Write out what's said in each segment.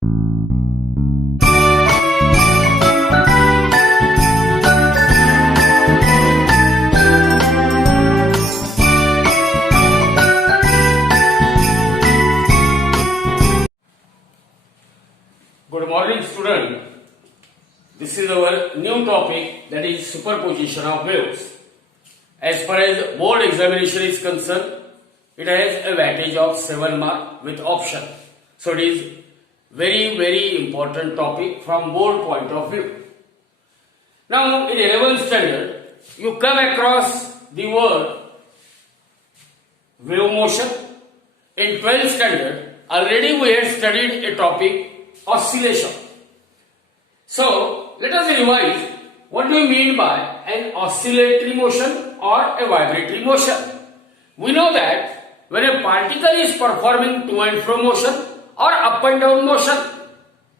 Good morning, student. This is our new topic, that is superposition of waves. As far as board examination is concerned, it has a weightage of 7 marks with option. So it is very important topic from board point of view. Now in 11th standard, you come across the word wave motion. In 12th standard, already we had studied a topic, oscillation. So let us revise, what do we mean by an oscillatory motion or a vibratory motion? We know that when a particle is performing to and fro motion or up and down motion,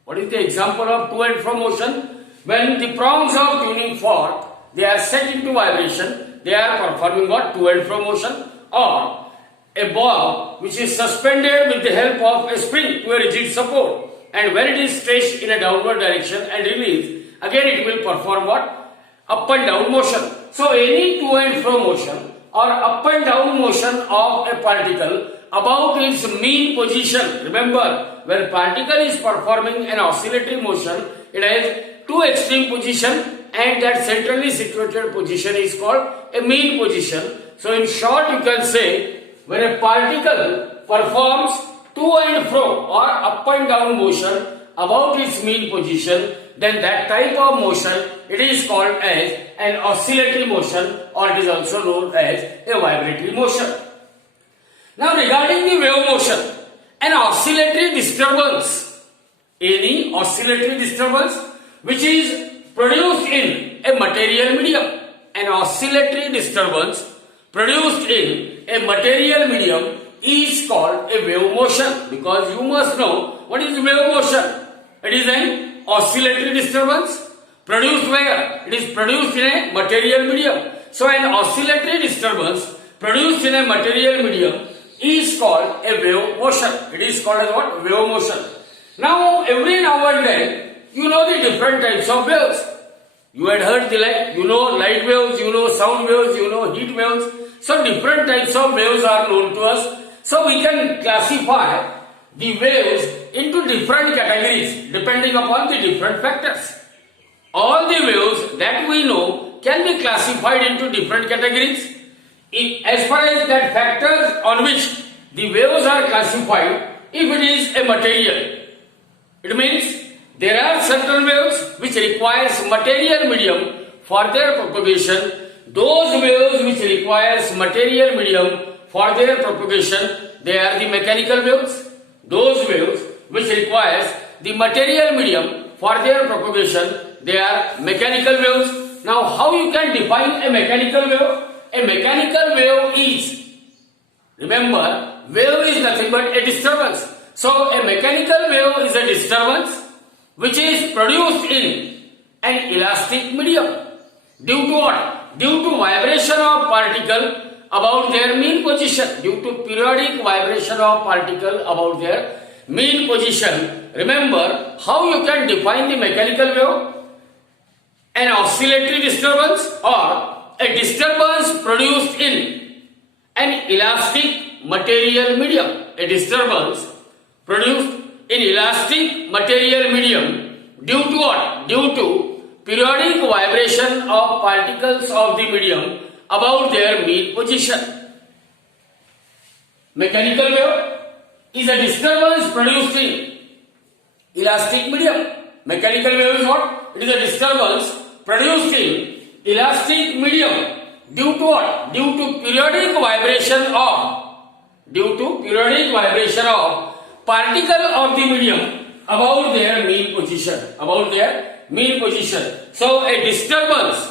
what is the example of to and fro motion? When the prongs of tuning fork, they are set into vibration, they are performing what? To and fro motion. Or a ball which is suspended with the help of a spring to a rigid support, and when it is stretched in a downward direction and released, again it will perform what? Up and down motion. So any to and fro motion or up and down motion of a particle about its mean position. Remember, when particle is performing an oscillatory motion, it has two extreme position, and that centrally situated position is called a mean position. So in short, you can say, when a particle performs to and fro or up and down motion about its mean position, then that type of motion, it is called as an oscillatory motion, or it is also known as a vibratory motion. Now regarding the wave motion, an oscillatory disturbance, any oscillatory disturbance which is produced in a material medium, an oscillatory disturbance produced in a material medium is called a wave motion, because you must know what is wave motion. It is an oscillatory disturbance produced where? It is produced in a material medium. So an oscillatory disturbance produced in a material medium is called a wave motion. It is called as what? Wave motion. Now every now and then you know the different types of waves. You had heard the light waves, you know sound waves, you know heat waves. So different types of waves are known to us. So we can classify the waves into different categories depending upon the different factors. All the waves that we know can be classified into different categories. As far as that factors on which the waves are classified, if it is a material, it means there are certain waves which requires material medium for their propagation. Those waves which requires material medium for their propagation, they are the mechanical waves. Those waves which requires the material medium for their propagation, they are mechanical waves. Now how you can define a mechanical wave? A mechanical wave is, remember, wave is nothing but a disturbance. So a mechanical wave is a disturbance which is produced in an elastic medium. Due to what? Due to vibration of particle about their mean position. Due to periodic vibration of particle about their mean position. Remember how you can define the mechanical wave? An oscillatory disturbance or a disturbance produced in an elastic material medium. A disturbance produced in elastic material medium due to what? Due to periodic vibration of particles of the medium about their mean position. Mechanical wave is a disturbance produced in elastic medium. Mechanical wave is what? It is a disturbance produced in elastic medium due to what? Due to periodic vibration of particle of the medium about their mean position. So a disturbance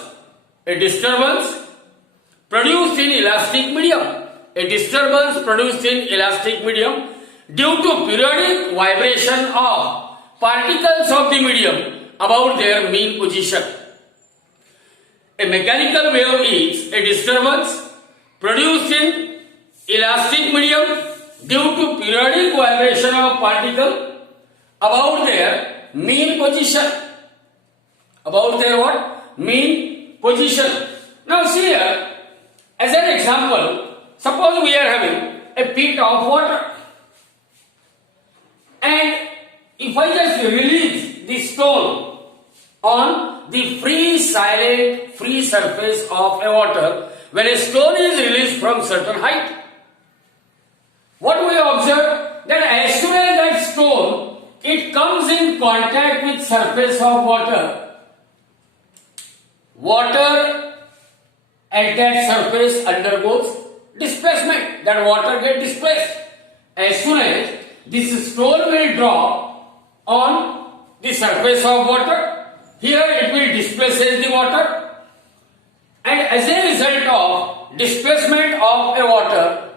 produced in elastic medium. A disturbance produced in elastic medium due to periodic vibration of particles of the medium about their mean position. A mechanical wave is a disturbance produced in elastic medium due to periodic vibration of particle about their mean position. About their what? Mean position. Now see here, as an example, suppose we are having a pit of water, and if I just release the stone on the free surface of a water, when a stone is released from certain height, what we observe, that as soon as that stone it comes in contact with surface of water, water at that surface undergoes displacement. That water gets displaced. As soon as this stone will drop on the surface of water, here it will displace the water, and as a result of displacement of a water,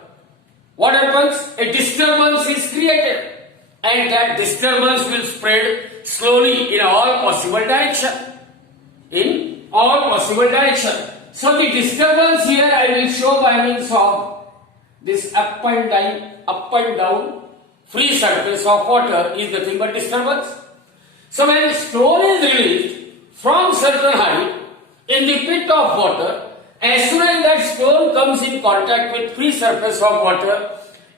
what happens? A disturbance is created, and that disturbance will spread slowly in all possible direction. In all possible direction. So the disturbance here I will show by means of this up and down free surface of water is nothing but disturbance. So when stone is released from certain height in the pit of water, as soon as that stone comes in contact with free surface of water,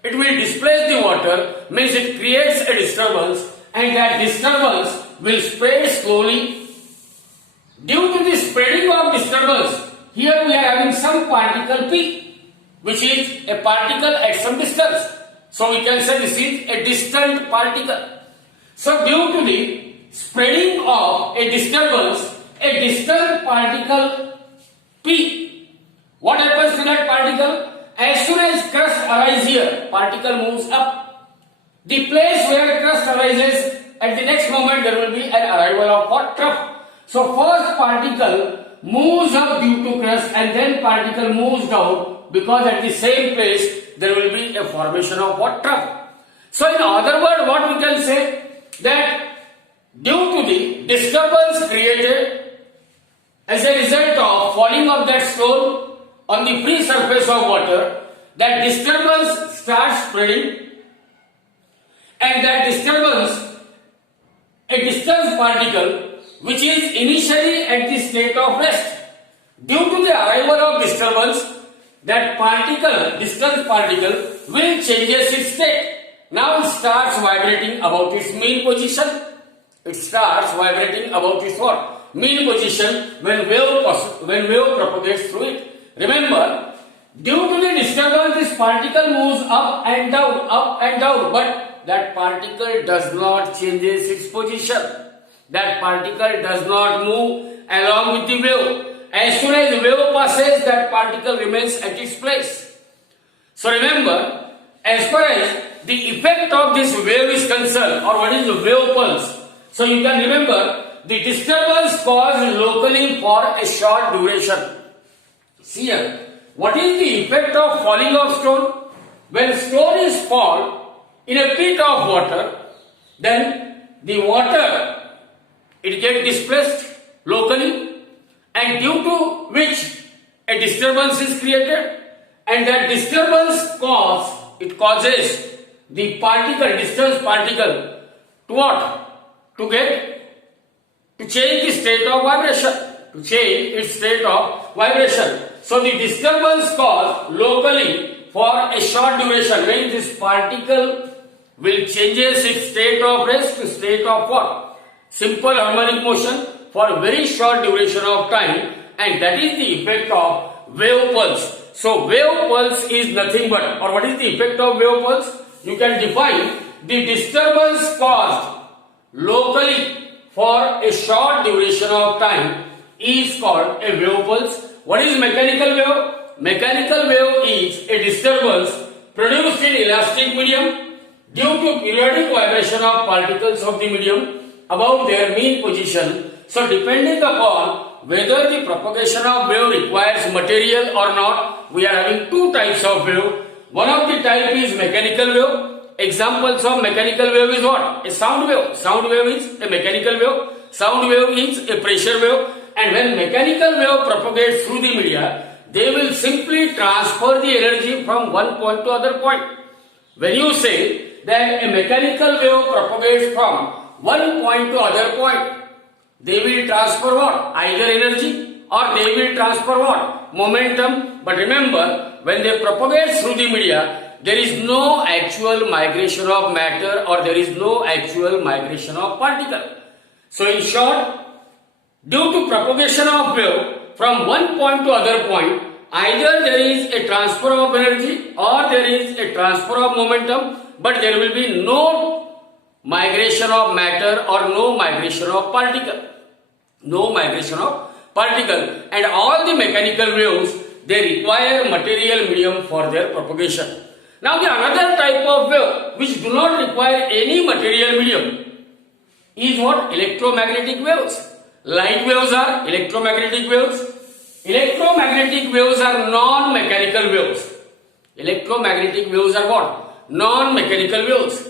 it will displace the water, means it creates a disturbance, and that disturbance will spread slowly. Due to the spreading of disturbance, here we are having some particle P, which is a particle at some distance. So we can say this is a distant particle. So due to the spreading of a disturbance, a distant particle P, what happens to that particle? As soon as crust arises here, particle moves up. The place where crust arises, at the next moment there will be an arrival of what? Trough. So first particle moves up due to crust, and then particle moves down, because at the same place there will be a formation of what? Trough. So in other words, what we can say, that due to the disturbance created as a result of falling of that stone on the free surface of water, that disturbance starts spreading, and that disturbance, a distance particle which is initially at the state of rest, due to the arrival of disturbance, that particle, distance particle, will changes its state. Now it starts vibrating about its mean position. It starts vibrating about its what? Mean position when wave propagates through it. Remember, due to the disturbance, this particle moves up and down, but that particle does not changes its position. That particle does not move along with the wave. As soon as the wave passes, that particle remains at its place. So remember, as far as the effect of this wave is concerned, or what is the wave pulse, so you can remember the disturbance caused locally for a short duration. See here, what is the effect of falling of stone? When stone is fall in a pit of water, then the water, it gets displaced locally, and due to which a disturbance is created, and that disturbance causes the particle, distance particle, to what? To change the state of vibration, to change its state of vibration. So the disturbance caused locally for a short duration, when this particle will changes its state of rest to state of what? Simple harmonic motion for a very short duration of time, and that is the effect of wave pulse. So wave pulse is nothing but, or what is the effect of wave pulse? You can define the disturbance caused locally for a short duration of time is called a wave pulse. What is mechanical wave? Mechanical wave is a disturbance produced in elastic medium due to periodic vibration of particles of the medium about their mean position. So depending upon whether the propagation of wave requires material or not, we are having two types of wave. One of the type is mechanical wave. Examples of mechanical wave is what? A sound wave. Sound wave is a mechanical wave. Sound wave is a pressure wave. And when mechanical wave propagates through the media, they will simply transfer the energy from one point to other point. When you say that a mechanical wave propagates from one point to other point. They will transfer what? Either energy or they will transfer what? Momentum. But remember, when they propagate through the media, there is no actual migration of matter or there is no actual migration of particle. So in short, due to propagation of wave from one point to other point, either there is a transfer of energy or there is a transfer of momentum, but there will be no migration of matter or no migration of particle. No migration of particle. And all the mechanical waves, they require material medium for their propagation. Now the another type of wave which do not require any material medium is what? Electromagnetic waves. Light waves are electromagnetic waves. Electromagnetic waves are non-mechanical waves. Electromagnetic waves are what? Non-mechanical waves.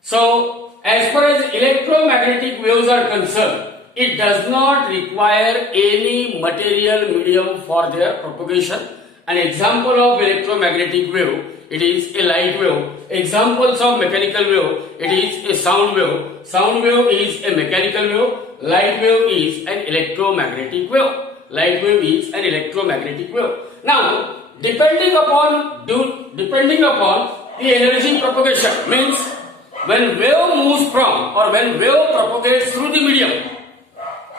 So, as far as electromagnetic waves are concerned, it does not require any material medium for their propagation. An example of electromagnetic wave, it is a light wave. Examples of mechanical wave, it is a sound wave. Sound wave is a mechanical wave. Light wave is an electromagnetic wave. Light wave is an electromagnetic wave. Now, depending upon the energy propagation, means when wave moves from or when wave propagates through the medium,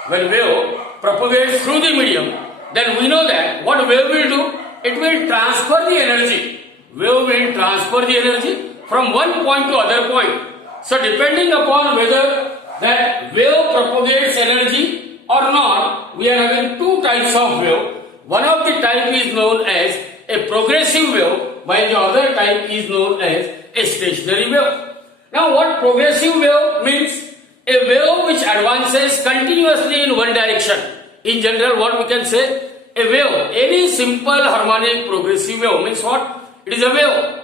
when wave propagates through the medium, then we know that what wave will do? It will transfer the energy. Wave will transfer the energy from one point to other point. So depending upon whether that wave propagates energy or not, we are having two types of wave. One of the type is known as a progressive wave, while the other type is known as a stationary wave. Now what progressive wave means? A wave which advances continuously in one direction. In general, what we can say? A wave, any simple harmonic progressive wave means what? It is a wave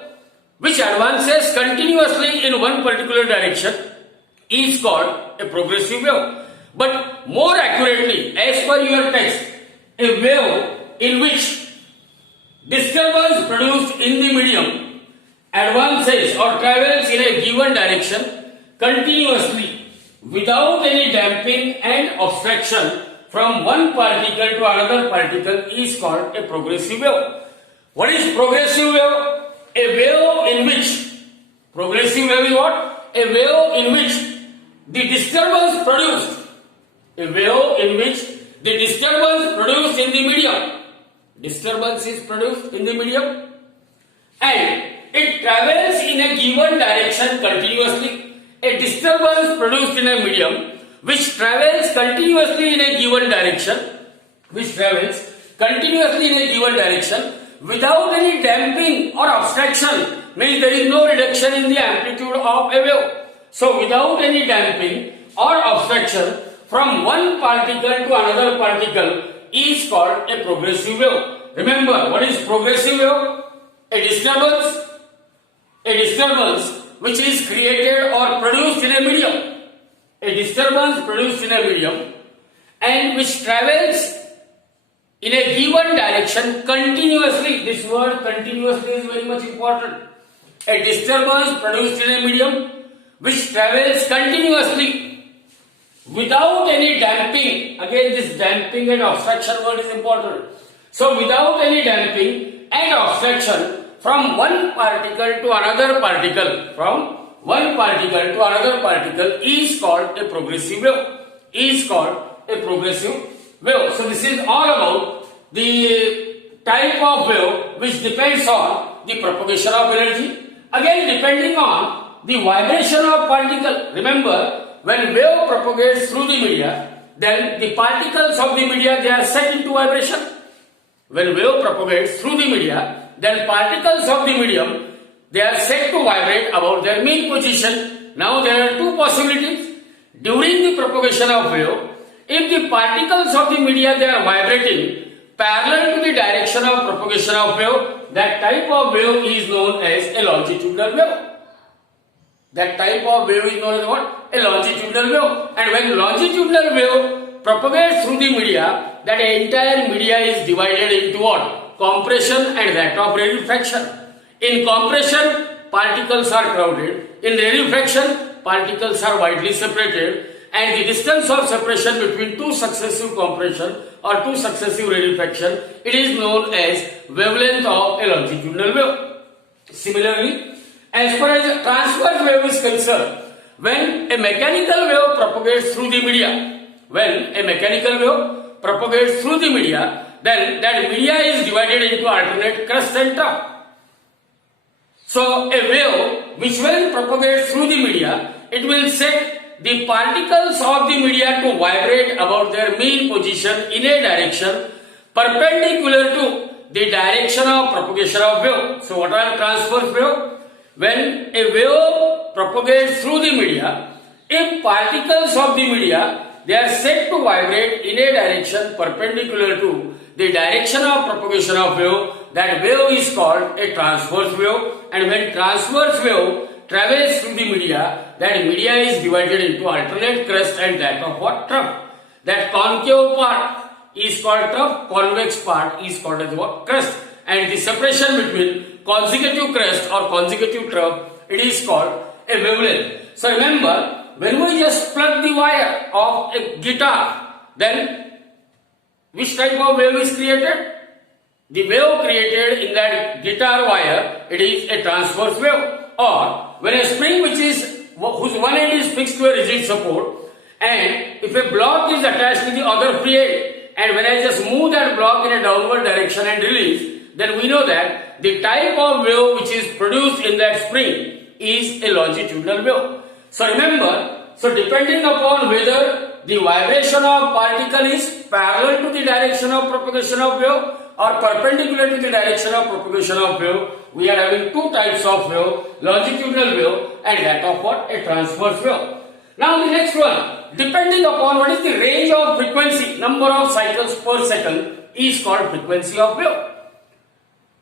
which advances continuously in one particular direction is called a progressive wave. But more accurately, as per your text, a wave in which disturbance produced in the medium advances or travels in a given direction continuously without any damping and obstruction from one particle to another particle is called a progressive wave. What is progressive wave? A wave in which progressive wave is what? A wave in which the disturbance produced in the medium, disturbance is produced in the medium and it travels in a given direction continuously. A disturbance produced in a medium which travels continuously in a given direction, without any damping or obstruction, means there is no reduction in the amplitude of a wave. So without any damping or obstruction from one particle to another particle is called a progressive wave. Remember, what is progressive wave? A disturbance which is created or produced in a medium. A disturbance produced in a medium and which travels in a given direction continuously. This word continuously is very much important. A disturbance produced in a medium which travels continuously without any damping. Again, this damping and obstruction word is important. So without any damping and obstruction from one particle to another particle, is called a progressive wave. So this is all about the type of wave which depends on the propagation of energy. Again, depending on the vibration of particle. Remember, when wave propagates through the media, then the particles of the media, they are set into vibration. When wave propagates through the media, then particles of the medium, they are set to vibrate about their mean position. Now there are two possibilities. During the propagation of wave, if the particles of the media, they are vibrating parallel to the direction of propagation of wave, that type of wave is known as a longitudinal wave. That type of wave is known as what? A longitudinal wave. And when longitudinal wave propagates through the media, that entire media is divided into what? Compression and that of rarefaction. In compression, particles are crowded. In rarefaction, particles are widely separated, and the distance of separation between two successive compression or two successive rarefaction, it is known as wavelength of a longitudinal wave. Similarly, as far as a transverse wave is concerned, when a mechanical wave propagates through the media, then that media is divided into alternate crust and trough. So a wave which when propagates through the media, it will set the particles of the media to vibrate about their mean position in a direction perpendicular to the direction of propagation of wave. So what are transverse wave? When a wave propagates through the media, if particles of the media, they are set to vibrate in a direction perpendicular to the direction of propagation of wave, that wave is called a transverse wave. And when transverse wave travels through the media, that media is divided into alternate crust and that of what? Trough. That concave part is called trough, convex part is called as what? Crust. And the separation between consecutive crust or consecutive trough, it is called a wavelength. So remember, when we just plug the wire of a guitar, then which type of wave is created? The wave created in that guitar wire, it is a transverse wave. Or when a spring whose one end is fixed to a rigid support, and if a block is attached to the other free end, and when I just move that block in a downward direction and release, then we know that the type of wave which is produced in that spring is a longitudinal wave. So remember, depending upon whether the vibration of particle is parallel to the direction of propagation of wave or perpendicular to the direction of propagation of wave, we are having two types of wave, longitudinal wave and that of what? A transverse wave. Now the next one, depending upon what is the range of frequency, number of cycles per second is called frequency of wave.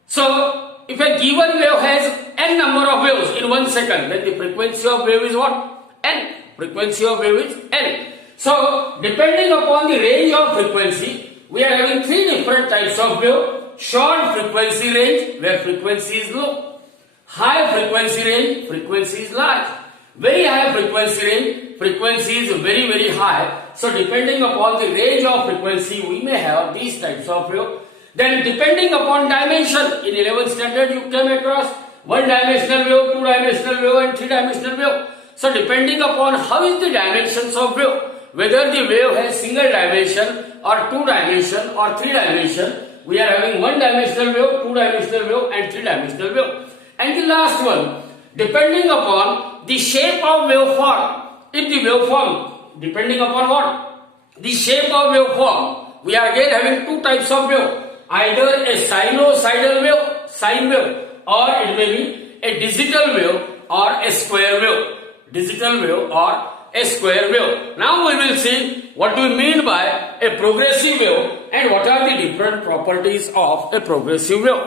So if a given wave has n number of waves in 1 second, then the frequency of wave is what? N. Frequency of wave is N. So depending upon the range of frequency, we are having three different types of wave. Short frequency range, where frequency is low. High frequency range, frequency is large. Very high frequency range, frequency is very, very high. So depending upon the range of frequency, we may have these types of wave. Then depending upon dimension, in 11th standard you came across one-dimensional wave, two-dimensional wave and three-dimensional wave. So depending upon how is the dimensions of wave, whether the wave has single dimension or two dimension or three dimension, we are having one-dimensional wave, two-dimensional wave and three-dimensional wave. And the last one, depending upon the shape of waveform, if the waveform, depending upon what? The shape of waveform, we are again having two types of wave, either a sinusoidal wave, sine wave, or it may be a digital wave or a square wave. Digital wave or a square wave. Now we will see what do we mean by a progressive wave and what are the different properties of a progressive wave.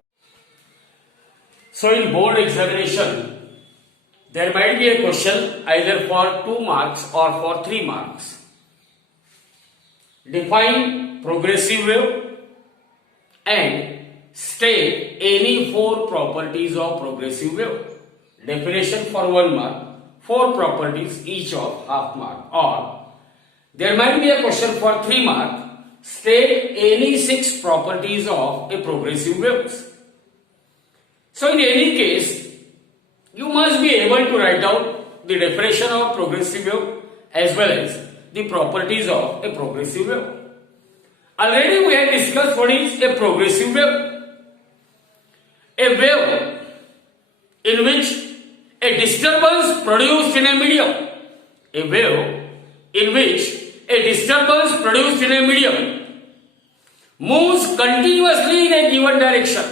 So in board examination, there might be a question either for 2 marks or for 3 marks. Define progressive wave and state any 4 properties of progressive wave. Definition for 1 mark. 4 properties each of half mark. Or there might be a question for 3 mark. State any 6 properties of a progressive waves. So in any case, you must be able to write down the definition of progressive wave as well as the properties of a progressive wave. Already we have discussed what is a progressive wave. A wave in which a disturbance produced in a medium. A wave in which a disturbance produced in a medium moves continuously in a given direction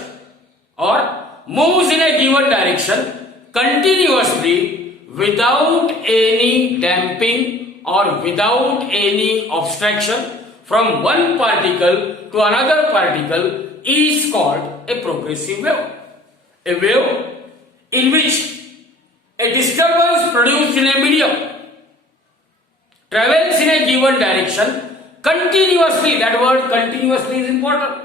or moves in a given direction continuously without any damping or without any obstruction from one particle to another particle is called a progressive wave. A wave in which a disturbance produced in a medium travels in a given direction continuously. That word continuously is important.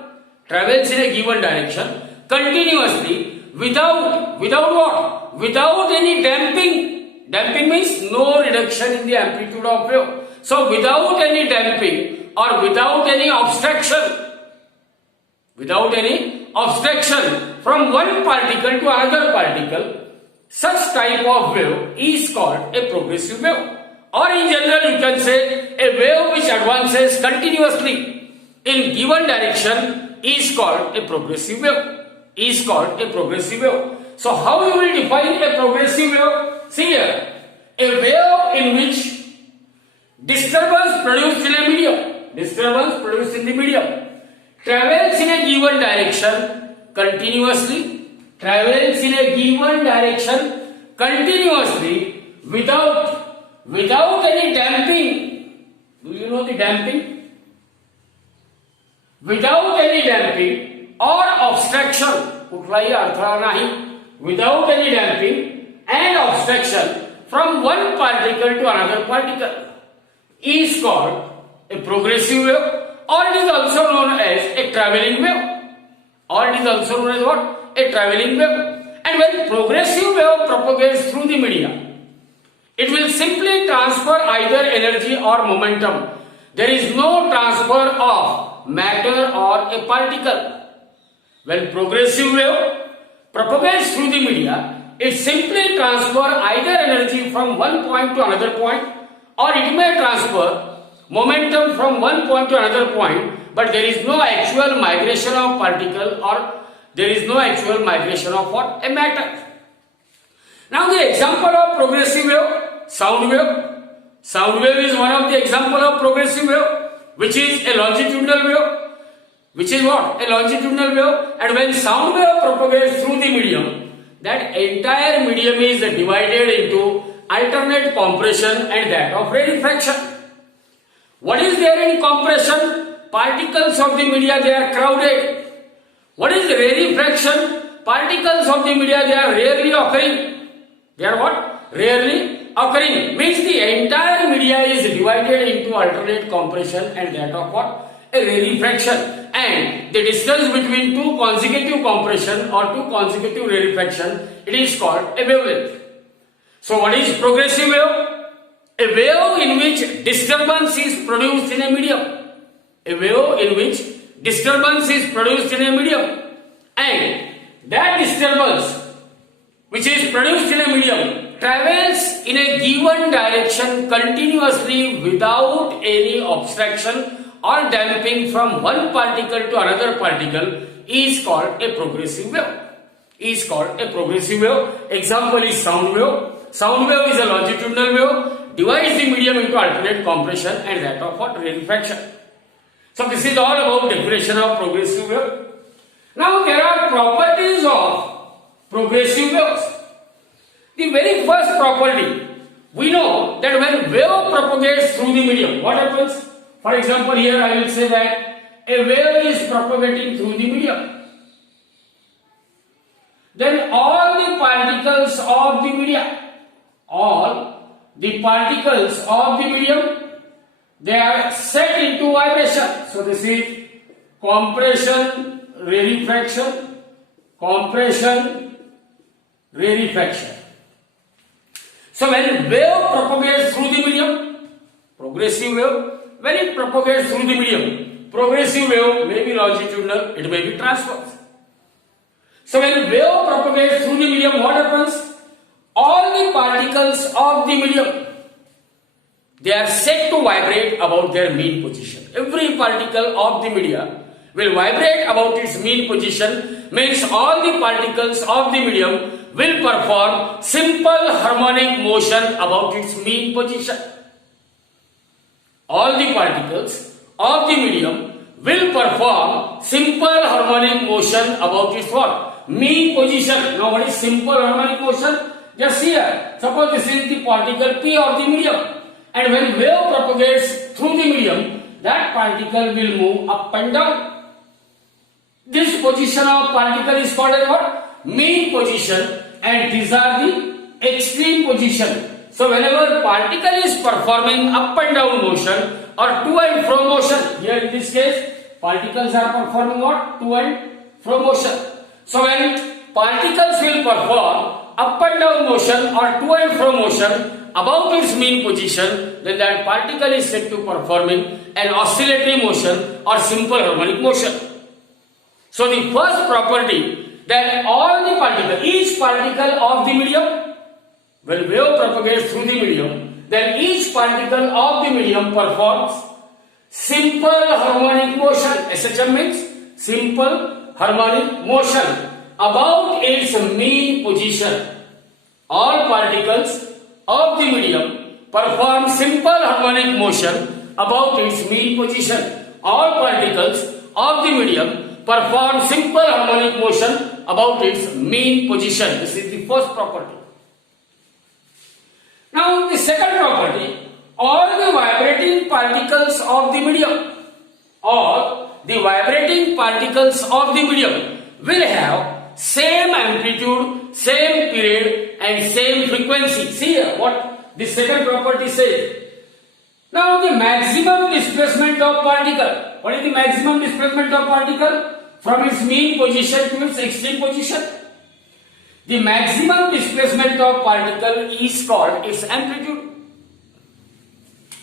Travels in a given direction continuously without what? Without any damping. Damping means no reduction in the amplitude of wave. So without any damping or without any obstruction from one particle to another particle, such type of wave is called a progressive wave. Or in general you can say a wave which advances continuously in given direction is called a progressive wave. So how you will define a progressive wave? See here, a wave in which disturbance produced in the medium travels in a given direction continuously, without any damping. Do you know the damping? Without any damping or obstruction, without any damping and obstruction from one particle to another particle is called a progressive wave, or it is also known as a traveling wave. And when progressive wave propagates through the media, it will simply transfer either energy or momentum. There is no transfer of matter or a particle. When progressive wave propagates through the media, it simply transfers either energy from one point to another point, or it may transfer momentum from one point to another point, but there is no actual migration of particle, or there is no actual migration of what? A matter. Now the example of progressive wave, sound wave. Sound wave is one of the example of progressive wave, which is a longitudinal wave. Which is what? A longitudinal wave. And when sound wave propagates through the medium, that entire medium is divided into alternate compression and that of rarefaction. What is there in compression? Particles of the media, they are crowded. What is rarefaction? Particles of the media, they are rarely occurring. They are what? Rarely occurring. Means the entire media is divided into alternate compression and that of what? A rarefaction. And the distance between two consecutive compression or two consecutive rarefaction, it is called a wavelength. So what is progressive wave? A wave in which disturbance is produced in a medium. And that disturbance which is produced in a medium travels in a given direction continuously without any obstruction or damping from one particle to another particle is called a progressive wave. Example is sound wave. Sound wave is a longitudinal wave, divides the medium into alternate compression and that of what? Rarefaction. So this is all about definition of progressive wave. Now there are properties of progressive waves. The very first property, we know that when wave propagates through the medium, what happens? For example, here I will say that a wave is propagating through the medium. Then all the particles of the medium, they are set into vibration. So this is compression, rarefaction, So when wave propagates through the medium, progressive wave, when it propagates through the medium, progressive wave may be longitudinal, it may be transverse. So when wave propagates through the medium, what happens? All the particles of the medium, they are set to vibrate about their mean position. Every particle of the media will vibrate about its mean position, means all the particles of the medium will perform simple harmonic motion about its mean position. All the particles of the medium will perform simple harmonic motion about its what? Mean position. Now what is simple harmonic motion? Just here, suppose this is the particle P of the medium, and when wave propagates through the medium, that particle will move up and down. This position of particle is called as what? Mean position, and these are the extreme position. So whenever particle is performing up and down motion or to and fro motion, here in this case particles are performing what? To and fro motion. So when particles will perform up and down motion or to and fro motion about its mean position, then that particle is said to performing an oscillatory motion or simple harmonic motion. So the first property, that all the particles, each particle of the medium, when wave propagates through the medium, then each particle of the medium performs simple harmonic motion. SHM means simple harmonic motion about its mean position. All particles of the medium perform simple harmonic motion about its mean position. All particles of the medium perform simple harmonic motion about its mean position. This is the first property. Now the second property, all the vibrating particles of the medium, all the vibrating particles of the medium will have same amplitude, same period and same frequency. See here what the second property says. Now the maximum displacement of particle. What is the maximum displacement of particle? From its mean position to its extreme position. The maximum displacement of particle is called its amplitude.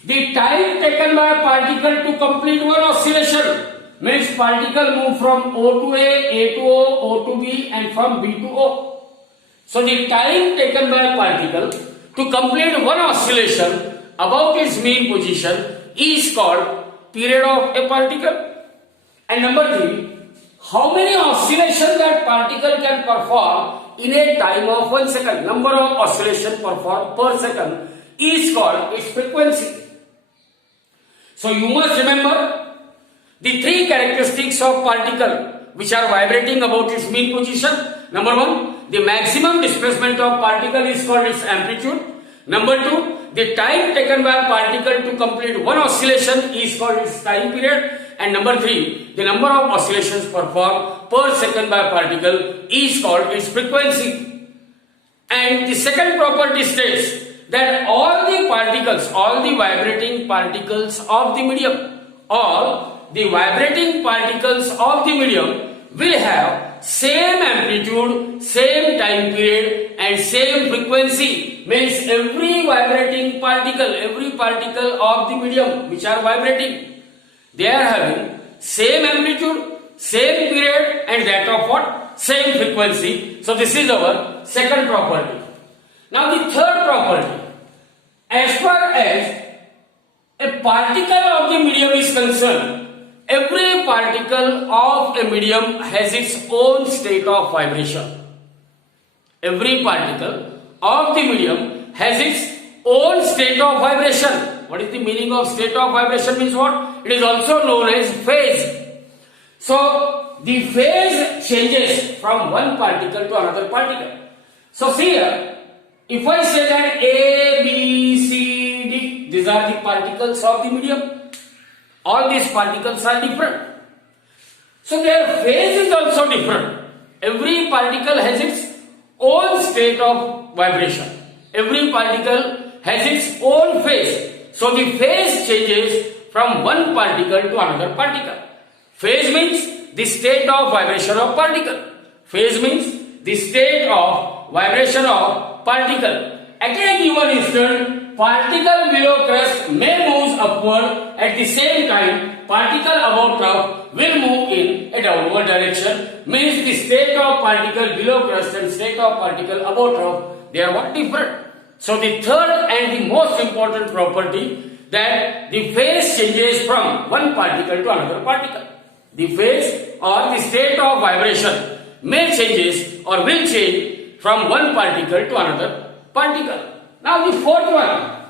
The time taken by a particle to complete one oscillation means particle move from O to A to O, O to B and from B to O. So the time taken by a particle to complete one oscillation about its mean position is called period of a particle. And number 3, how many oscillations that particle can perform in a time of 1 second. Number of oscillations performed per second is called its frequency. So you must remember the 3 characteristics of particle which are vibrating about its mean position. Number 1, the maximum displacement of particle is called its amplitude. Number 2, the time taken by a particle to complete one oscillation is called its time period. And number 3, the number of oscillations performed per second by a particle is called its frequency. And the second property states that all the particles, all the vibrating particles of the medium, all the vibrating particles of the medium will have same amplitude, same time period and same frequency. Means every vibrating particle, every particle of the medium which are vibrating, they are having same amplitude, same period and that of what? Same frequency. So this is our second property. Now the third property, as far as a particle of the medium is concerned, every particle of a medium has its own state of vibration. Every particle of the medium has its own state of vibration. What is the meaning of state of vibration? Means what? It is also known as phase. So the phase changes from one particle to another particle. So see here, if I say that A, B, C, D, these are the particles of the medium. All these particles are different. So their phase is also different. Every particle has its own state of vibration. Every particle has its own phase. So the phase changes from one particle to another particle. Phase means the state of vibration of particle. Phase means the state of vibration of particle. At a given instant, particle below crust may move upward. At the same time, particle above trough will move in a downward direction. Means the state of particle below crust and state of particle above trough, they are what? Different. So the third and the most important property, that the phase changes from one particle to another particle. The phase or the state of vibration may changes or will change from one particle to another particle. Now the fourth one.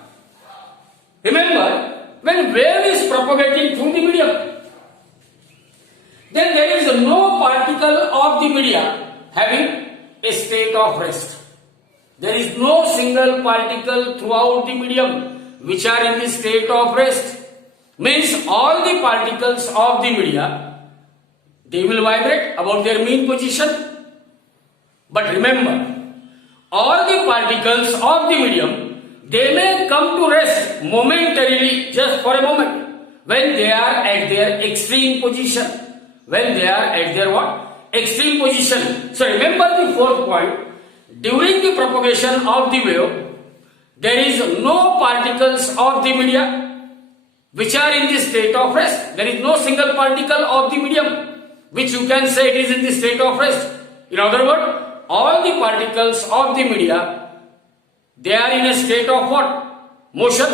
Remember, when wave is propagating through the medium, then there is no particle of the media having a state of rest. There is no single particle throughout the medium which are in the state of rest. Means all the particles of the media, they will vibrate about their mean position. But remember, all the particles of the medium, they may come to rest momentarily, just for a moment, when they are at their extreme position. When they are at their what? extreme position. So remember the fourth point. During the propagation of the wave, there is no particles of the media which are in the state of rest. There is no single particle of the medium which you can say it is in the state of rest. In other words, all the particles of the media, they are in a state of what? Motion.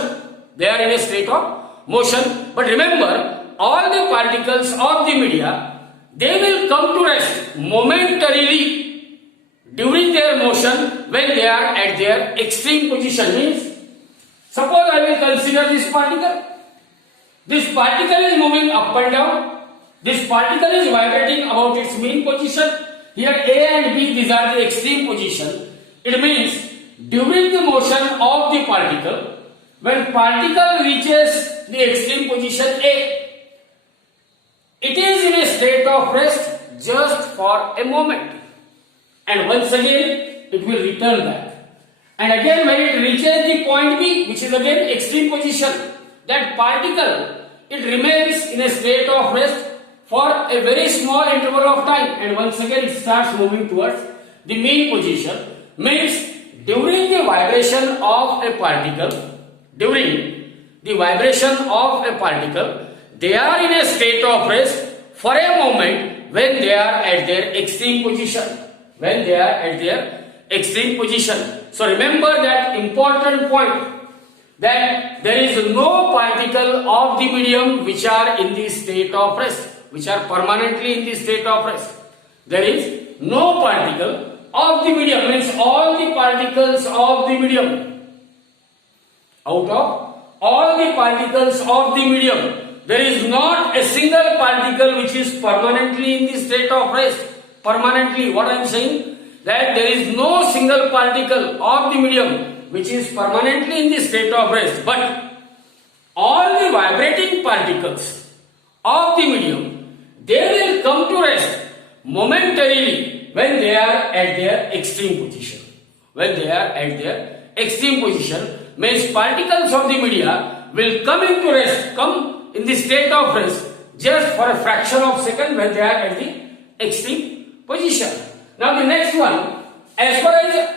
They are in a state of motion. But remember, all the particles of the media, they will come to rest momentarily during their motion when they are at their extreme position. Means, suppose I will consider this particle. This particle is moving up and down. This particle is vibrating about its mean position. Here A and B, these are the extreme position. It means during the motion of the particle, when particle reaches the extreme position A, it is in a state of rest just for a moment. And once again, it will return back. And again, when it reaches the point B, which is again extreme position, that particle, it remains in a state of rest for a very small interval of time, and once again it starts moving towards the mean position. Means during the vibration of a particle, they are in a state of rest for a moment when they are at their extreme position. So remember that important point, that there is no particle of the medium which are in the state of rest, which are permanently in the state of rest. There is no particle of the medium, means all the particles of the medium, out of all the particles of the medium, there is not a single particle which is permanently in the state of rest. Permanently, what I am saying, that there is no single particle of the medium which is permanently in the state of rest, but all the vibrating particles of the medium, they will come to rest momentarily when they are at their extreme position. Means particles of the media will come into rest, come in the state of rest just for a fraction of a second when they are at the extreme position. Now the next one, as far as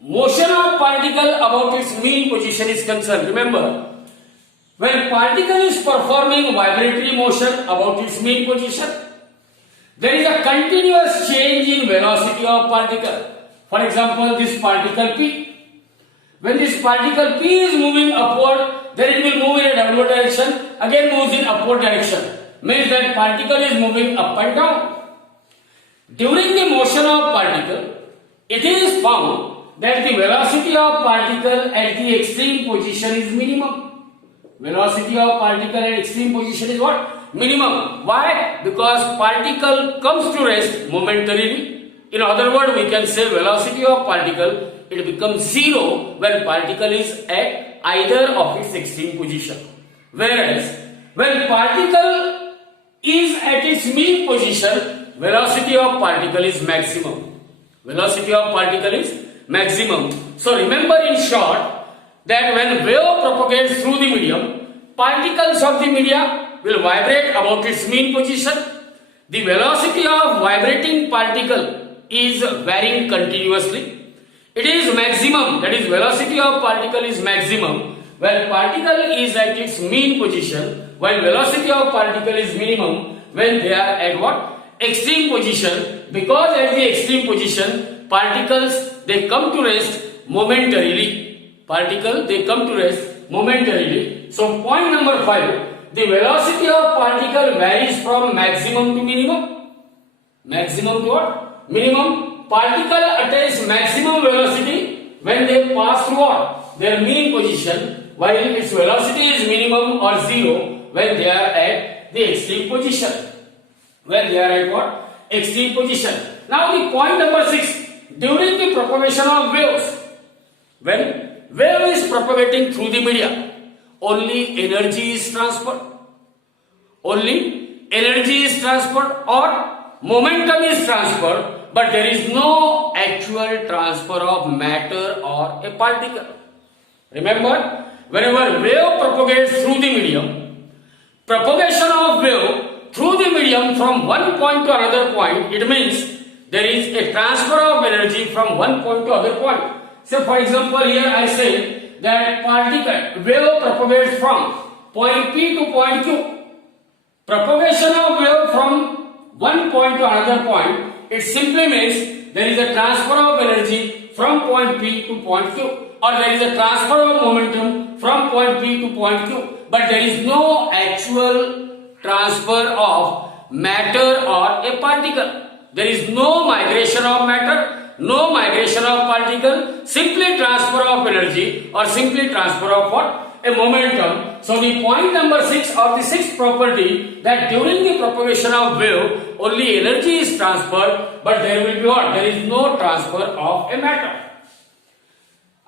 motion of particle about its mean position is concerned, remember, when particle is performing vibratory motion about its mean position, there is a continuous change in velocity of particle. For example, this particle P. When this particle P is moving upward, then it will move in a downward direction, again moves in upward direction. Means that particle is moving up and down. During the motion of particle, it is found that the velocity of particle at the extreme position is minimum. Velocity of particle at extreme position is what? Minimum. Why? Because particle comes to rest momentarily. In other words, we can say velocity of particle, it becomes zero when particle is at either of its extreme position. Whereas, when particle is at its mean position, velocity of particle is maximum. So remember in short, that when wave propagates through the medium, particles of the media will vibrate about its mean position. The velocity of vibrating particle is varying continuously. It is maximum, that is velocity of particle is maximum when particle is at its mean position, while velocity of particle is minimum when they are at what? Extreme position, because at the extreme position, particles, they come to rest momentarily. So point number 5, the velocity of particle varies from maximum to minimum. Maximum to what? Minimum. Particle attains maximum velocity when they pass through what? Their mean position, while its velocity is minimum or zero when they are at the extreme position. When they are at what? Extreme position. Now the point number 6, during the propagation of waves, when wave is propagating through the media, only energy is transferred. Or momentum is transferred, but there is no actual transfer of matter or a particle. Remember, whenever wave propagates through the medium, propagation of wave through the medium from one point to another point, it means there is a transfer of energy from one point to other point. So for example, here I say that wave propagates from point P to point Q. Propagation of wave from one point to another point, it simply means there is a transfer of energy from point P to point Q, or there is a transfer of momentum from point P to point Q, but there is no actual transfer of matter or a particle. There is no migration of matter, no migration of particle, simply transfer of energy or simply transfer of what? A momentum. So the point number 6 or the sixth property, that during the propagation of wave only energy is transferred, but there will be what? There is no transfer of a matter.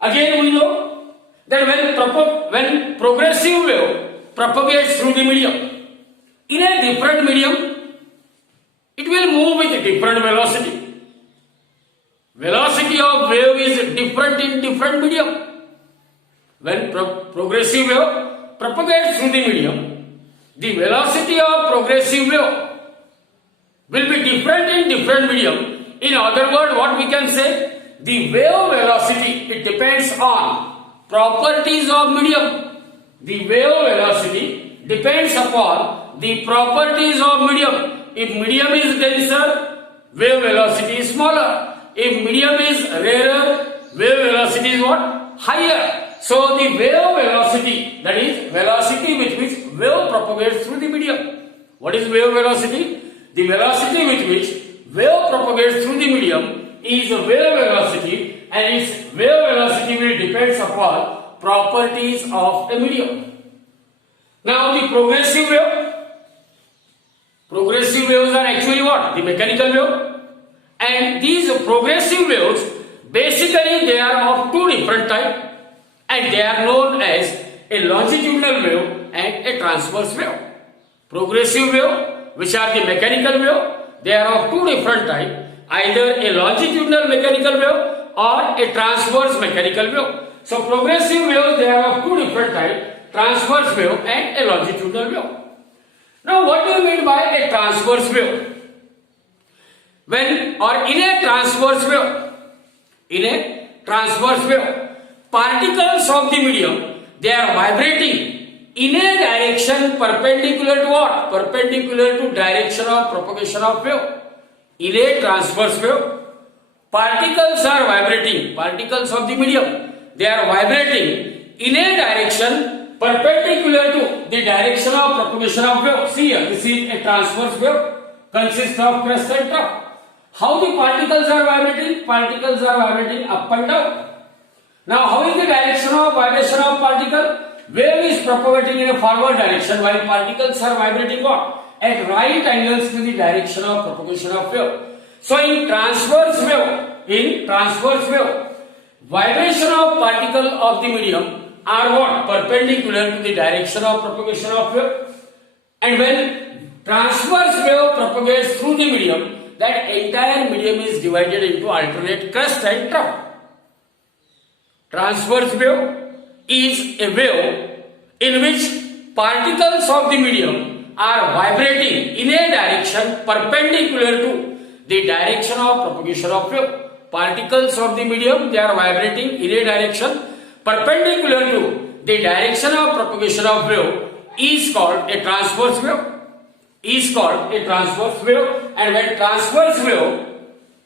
Again we know that when progressive wave propagates through the medium, in a different medium, it will move with a different velocity. Velocity of wave is different in different medium. When progressive wave propagates through the medium, the velocity of progressive wave will be different in different medium. In other words, what we can say, the wave velocity, it depends on properties of medium. The wave velocity depends upon the properties of medium. If medium is denser, wave velocity is smaller. If medium is rarer, wave velocity is what? Higher. So the wave velocity, that is velocity with which wave propagates through the medium. What is wave velocity? The velocity with which wave propagates through the medium is a wave velocity, and its wave velocity will depend upon properties of a medium. Now the progressive waves are actually what? The mechanical wave. And these progressive waves, basically they are of two different types, and they are known as a longitudinal wave and a transverse wave. Progressive wave, which are the mechanical wave, they are of two different types, either a longitudinal mechanical wave or a transverse mechanical wave. So progressive waves, they are of two different types, transverse wave and a longitudinal wave. Now what do you mean by a transverse wave? In a transverse wave, particles of the medium, they are vibrating in a direction perpendicular to what? Perpendicular to direction of propagation of wave. In a transverse wave, particles are vibrating, particles of the medium, they are vibrating in a direction perpendicular to the direction of propagation of wave. See here, this is a transverse wave, consists of crest and trough. How the particles are vibrating? Particles are vibrating up and down. Now, how is the direction of vibration of particle? Wave is propagating in a forward direction, while particles are vibrating what? At right angles to the direction of propagation of wave. So, in transverse wave, vibration of particle of the medium are what? Perpendicular to the direction of propagation of wave. And when transverse wave propagates through the medium, that entire medium is divided into alternate crest and trough. Transverse wave is a wave in which particles of the medium are vibrating in a direction perpendicular to the direction of propagation of wave. Particles of the medium, they are vibrating in a direction perpendicular to the direction of propagation of wave is called a transverse wave. And when transverse wave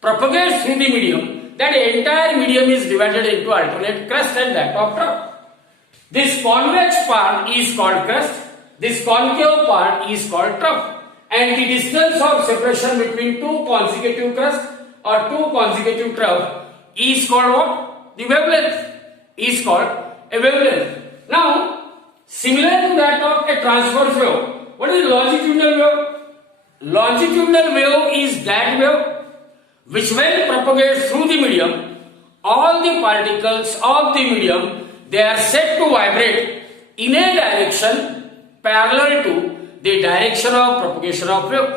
propagates through the medium, that entire medium is divided into alternate crest and that of trough. This convex part is called crest, this concave part is called trough, and the distance of separation between two consecutive crests or two consecutive trough is called what? The wavelength is called a wavelength. Now, similar to that of a transverse wave, what is longitudinal wave? Longitudinal wave is that wave which when propagates through the medium, all the particles of the medium, they are set to vibrate in a direction parallel to the direction of propagation of wave.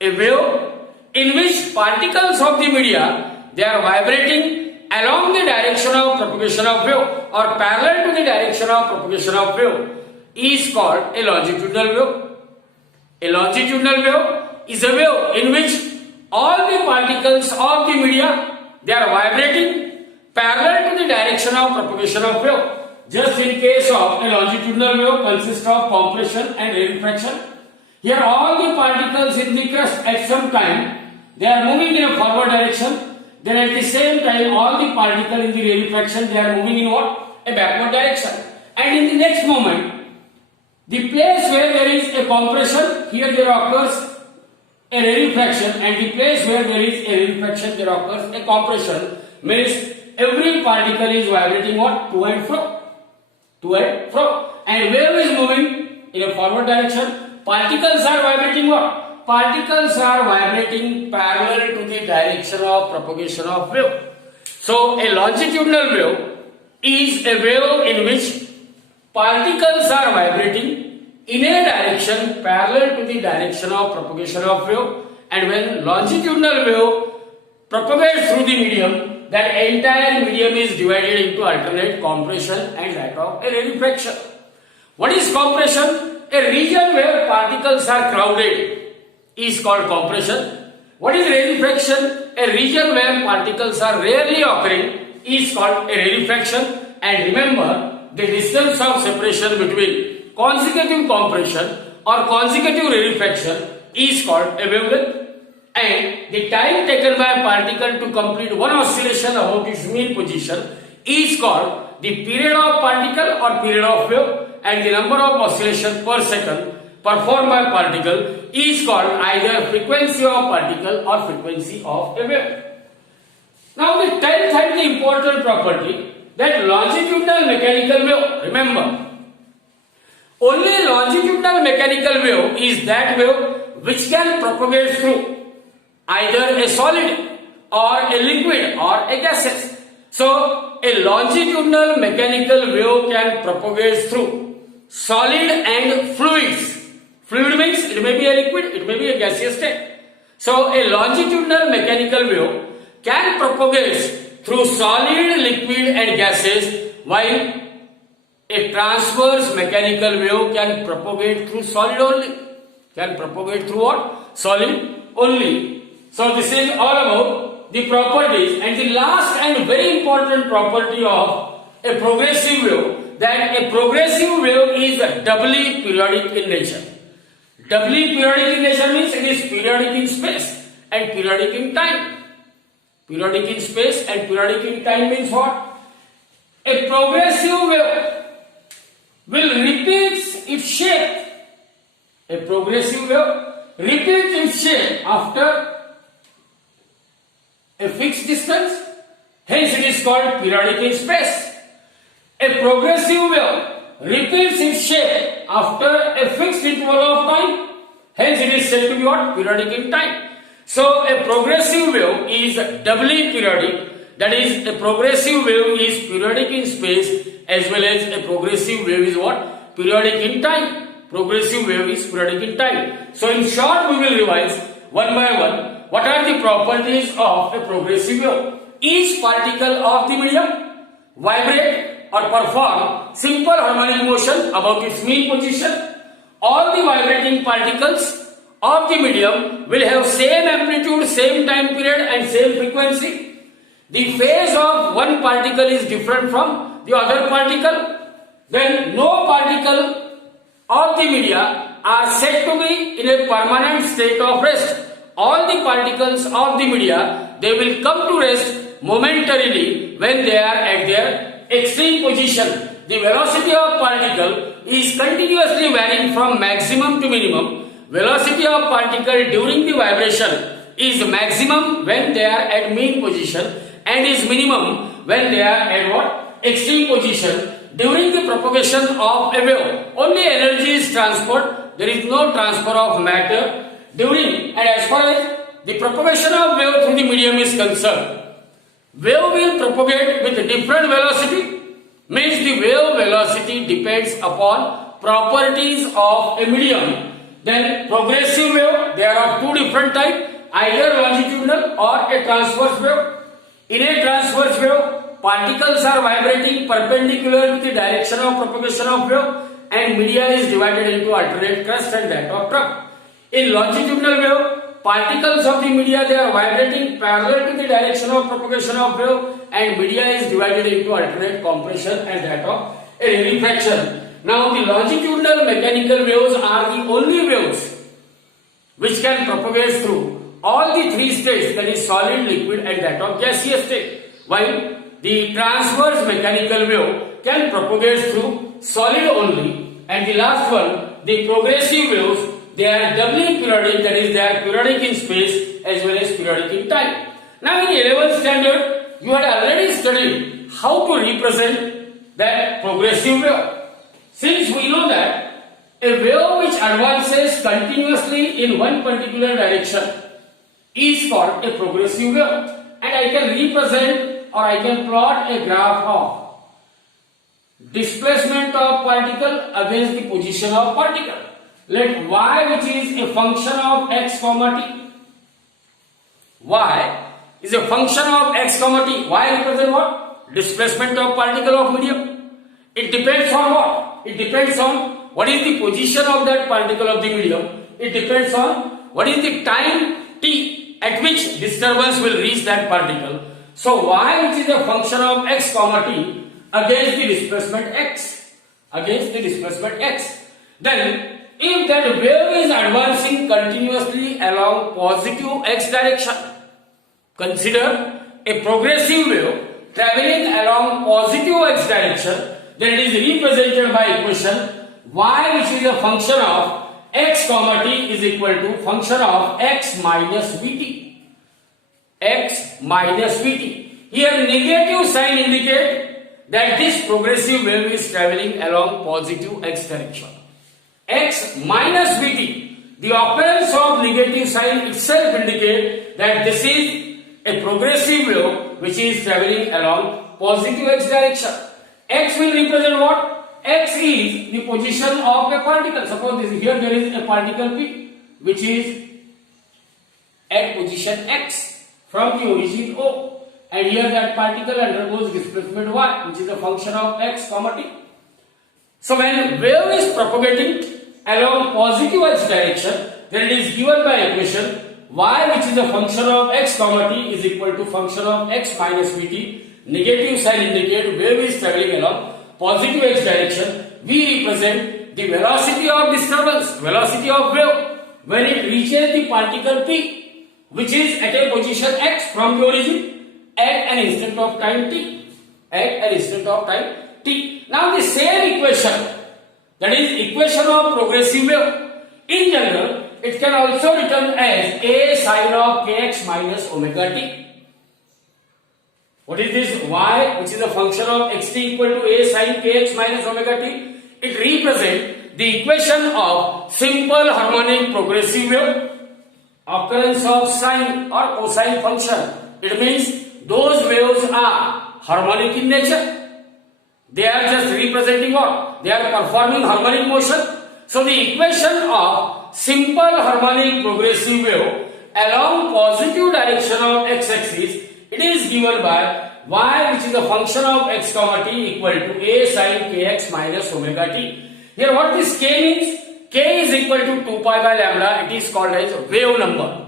A wave in which particles of the media, they are vibrating along the direction of propagation of wave or parallel to the direction of propagation of wave is called a longitudinal wave. A longitudinal wave is a wave in which all the particles of the media, they are vibrating parallel to the direction of propagation of wave. Just in case of a longitudinal wave consists of compression and rarefaction. Here all the particles in the crust at some time, they are moving in a forward direction. Then at the same time all the particles in the rarefaction, they are moving in what? A backward direction. And in the next moment, the place where there is a compression, here there occurs a rarefaction, and the place where there is a rarefaction, there occurs a compression. Means every particle is vibrating what? To and fro. To and fro. And wave is moving in a forward direction. Particles are vibrating what? Particles are vibrating parallel to the direction of propagation of wave. So a longitudinal wave is a wave in which particles are vibrating in a direction parallel to the direction of propagation of wave, and when longitudinal wave propagates through the medium, that entire medium is divided into alternate compression and that of a rarefaction. What is compression? A region where particles are crowded is called compression. What is rarefaction? A region where particles are rarely occurring is called a rarefaction. And remember, the distance of separation between consecutive compression or consecutive rarefaction is called a wavelength, and the time taken by a particle to complete one oscillation about its mean position is called the period of particle or period of wave, and the number of oscillations per second performed by a particle is called either frequency of particle or frequency of a wave. Now the 10th and the important property, that longitudinal mechanical wave, remember, only longitudinal mechanical wave is that wave which can propagate through either a solid or a liquid or a gases. So a longitudinal mechanical wave can propagate through solid and fluids. Fluid means it may be a liquid, it may be a gaseous state. So a longitudinal mechanical wave can propagate through solid, liquid and gases, while a transverse mechanical wave can propagate through solid only. Can propagate through what? Solid only. So this is all about the properties, and the last and very important property of a progressive wave, that a progressive wave is doubly periodic in nature. Doubly periodic in nature means it is periodic in space and periodic in time. Periodic in space and periodic in time means what? A progressive wave will repeat its shape. A progressive wave repeats its shape after a fixed distance. Hence it is called periodic in space. A progressive wave repeats its shape after a fixed interval of time. Hence it is said to be what? Periodic in time. So a progressive wave is doubly periodic, that is, a progressive wave is periodic in space as well as a progressive wave is what? Periodic in time. Progressive wave is periodic in time. So in short, we will revise one by one what are the properties of a progressive wave. Each particle of the medium vibrate or perform simple harmonic motion about its mean position. All the vibrating particles of the medium will have same amplitude, same time period and same frequency. The phase of one particle is different from the other particle. Then no particle of the media are said to be in a permanent state of rest. All the particles of the media, they will come to rest momentarily when they are at their extreme position. The velocity of particle is continuously varying from maximum to minimum. Velocity of particle during the vibration is maximum when they are at mean position and is minimum when they are at what? Extreme position. During the propagation of a wave, only energy is transferred. There is no transfer of matter during, and as far as the propagation of wave through the medium is concerned, wave will propagate with different velocity. Means the wave velocity depends upon properties of a medium. Then progressive wave, they are of two different types, either longitudinal or a transverse wave. In a transverse wave, particles are vibrating perpendicular to the direction of propagation of wave and media is divided into alternate crust and that of trough. In longitudinal wave, particles of the media, they are vibrating parallel to the direction of propagation of wave, and media is divided into alternate compression and that of a rarefaction. Now the longitudinal mechanical waves are the only waves which can propagate through all the three states, that is solid, liquid and that of gaseous state, while the transverse mechanical wave can propagate through solid only, and the last one, the progressive waves, they are doubly periodic, that is they are periodic in space as well as periodic in time. Now in 11th standard, you had already studied how to represent that progressive wave. Since we know that a wave which advances continuously in one particular direction is called a progressive wave, and I can represent or I can plot a graph of displacement of particle against the position of particle. Let y, which is a function of x comma t, y is a function of x comma t. Y represent what? Displacement of particle of medium. It depends on what? It depends on what is the position of that particle of the medium. It depends on what is the time t at which disturbance will reach that particle. So y, which is a function of x comma t, against the displacement x, against the displacement x. Then if that wave is advancing continuously along positive x direction, consider a progressive wave traveling along positive x direction, then it is represented by equation y, which is a function of x comma t, is equal to function of x minus vt, x minus vt. Here negative sign indicate that this progressive wave is traveling along positive x direction. X minus vt, the occurrence of negative sign itself indicate that this is a progressive wave which is traveling along positive x direction. X will represent what? X is the position of a particle. Suppose here there is a particle P which is at position x from the origin O, and here that particle undergoes displacement y, which is a function of x comma t. So when wave is propagating along positive x direction, then it is given by equation y, which is a function of x comma t, is equal to function of x minus vt. Negative sign indicate wave is traveling along positive x direction. We represent the velocity of disturbance, velocity of wave when it reaches the particle P, which is at a position x from the origin at an instant of time t, at an instant of time t. Now the same equation, that is equation of progressive wave, in general it can also written as a sine of kx minus omega t. What is this? Y, which is a function of xt equal to a sine kx minus omega t. It represents the equation of simple harmonic progressive wave, occurrence of sine or cosine function. It means those waves are harmonic in nature. They are just representing what? They are performing harmonic motion. So the equation of simple harmonic progressive wave along positive direction of x-axis, it is given by y, which is a function of x comma t, equal to a sine kx minus omega t. Here what this k means? K is equal to 2 pi by lambda. It is called as wave number.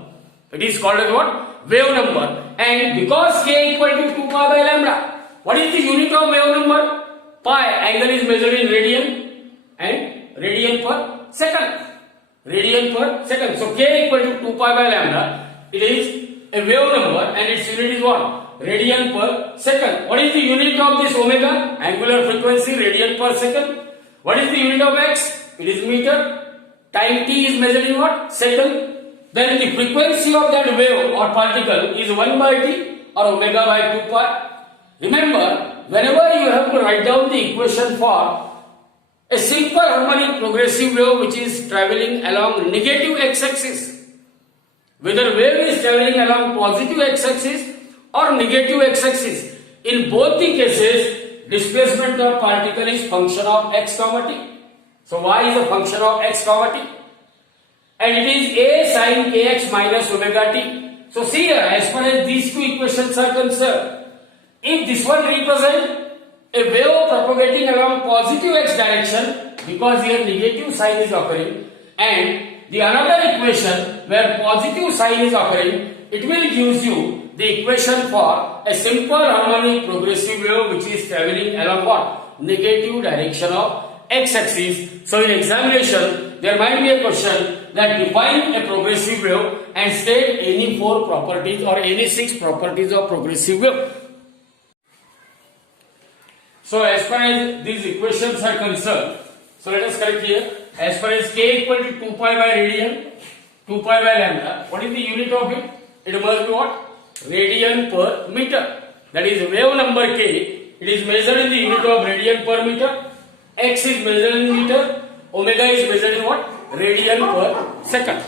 It is called as what? Wave number. And because k equal to 2 pi by lambda, what is the unit of wave number? Pi. Angle is measured in radian and radian per second. Radian per second. So k equal to 2 pi by lambda. It is a wave number and its unit is what? Radian per second. What is the unit of this omega? Angular frequency, radian per second. What is the unit of x? It is meter. Time t is measured in what? Second. Then the frequency of that wave or particle is 1 by t or omega by 2 pi. Remember, whenever you have to write down the equation for a simple harmonic progressive wave which is traveling along negative x-axis, whether wave is traveling along positive x-axis or negative x-axis, in both the cases displacement of particle is function of x comma t. So y is a function of x comma t, and it is a sine kx minus omega t. So see here, as far as these two equations are concerned, if this one represents a wave propagating along positive x direction, because here negative sign is occurring, and the another equation where positive sign is occurring, it will give you the equation for a simple harmonic progressive wave which is traveling along what? Negative direction of x-axis. So in examination, there might be a question that define a progressive wave and state any 4 properties or any 6 properties of progressive wave. So as far as these equations are concerned, so let us correct here. As far as k equal to 2 pi by radian, 2 pi by lambda, what is the unit of it? It must be what? Radian per meter. That is wave number k, it is measured in the unit of radian per meter. X is measured in meter, omega is measured in what? Radian per second.